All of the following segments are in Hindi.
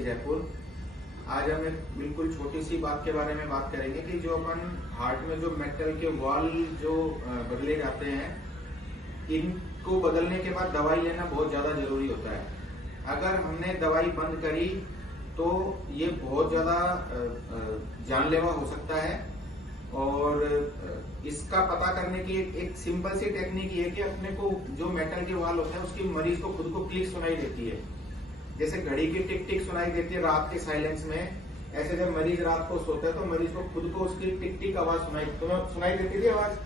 जयपुर। आज हम एक बिल्कुल छोटी सी बात के बारे में बात करेंगे कि जो अपन हार्ट में जो मेटल के वॉल जो बदले जाते हैं, इनको बदलने के बाद दवाई लेना बहुत ज्यादा जरूरी होता है। अगर हमने दवाई बंद करी तो ये बहुत ज्यादा जानलेवा हो सकता है। और इसका पता करने की एक सिंपल सी टेक्निक ये है कि अपने को जो मेटल के वाल होते हैं उसकी मरीज को खुद को क्लिक सुनाई देती है। जैसे घड़ी की टिक टिक सुनाई देती है रात के साइलेंस में, ऐसे जब मरीज रात को सोता है तो मरीज को खुद को उसकी टिक टिक आवाज सुनाई देती थी आवाज।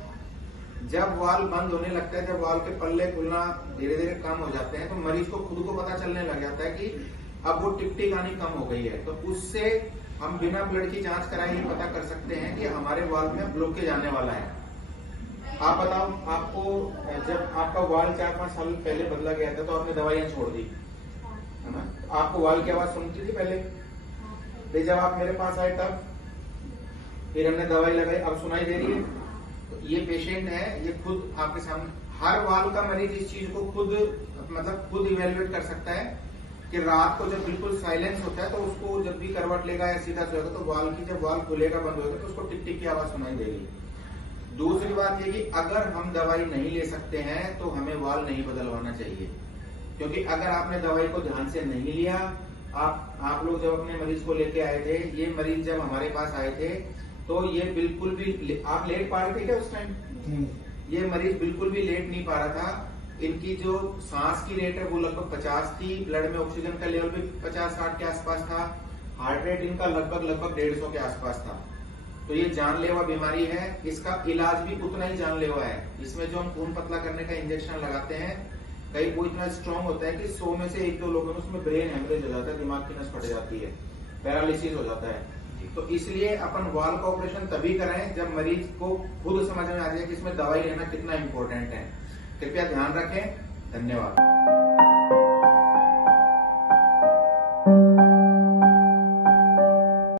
जब वाल बंद होने लगता है, जब वाल के पल्ले खुलना धीरे धीरे कम हो जाते हैं, तो मरीज को खुद को पता चलने लग जाता है कि अब वो टिक टिक आनी कम हो गई है। तो उससे हम बिना ब्लड की जांच कराए ये पता कर सकते हैं कि हमारे वाल में ब्लॉकेज आने वाला है। आप बताओ, आपको जब आपका वाल 4-5 साल पहले बदला गया था तो आपने दवाइयां छोड़ दी है ना? आपको वाल की आवाज सुनती थी पहले, फिर जब आप मेरे पास आए तब फिर हमने दवाई लगाई, अब सुनाई दे रही है। तो ये पेशेंट है, ये खुद आपके सामने, हर वाल का मरीज इस चीज को खुद इवेल्युएट कर सकता है कि रात को जब बिल्कुल साइलेंस होता है तो उसको जब भी करवट लेगा या सीधा सोएगा तो जब वाल खुलेगा बंद होगा तो उसको टिक टिक की आवाज सुनाई देगी। दूसरी बात ये कि अगर हम दवाई नहीं ले सकते हैं तो हमें वाल नहीं बदलवाना चाहिए, क्योंकि अगर आपने दवाई को ध्यान से नहीं लिया, आप लोग जब अपने मरीज को लेके आए थे, ये मरीज जब हमारे पास आए थे तो ये बिल्कुल भी, आप लेट पा रहे थे क्या उस टाइम? ये मरीज बिल्कुल भी लेट नहीं पा रहा था। इनकी जो सांस की रेट है वो लगभग 50 थी, ब्लड में ऑक्सीजन का लेवल भी 50-60 के आसपास था, हार्ट रेट इनका लगभग 150 के आसपास था। तो ये जानलेवा बीमारी है, इसका इलाज भी उतना ही जानलेवा है। इसमें जो हम खून पतला करने का इंजेक्शन लगाते हैं, कई वो इतना स्ट्रॉन्ग होता है कि 100 में से 1-2 लोगों में उसमें ब्रेन हेमरेज हो जाता है, दिमाग की नस फट जाती है, पैरालिसिस हो जाता है। तो इसलिए अपन वाल का ऑपरेशन तभी कराएं जब मरीज को खुद समझ में आ जाए कि इसमें दवाई लेना कितना इंपॉर्टेंट है। कृपया ध्यान रखें। धन्यवाद।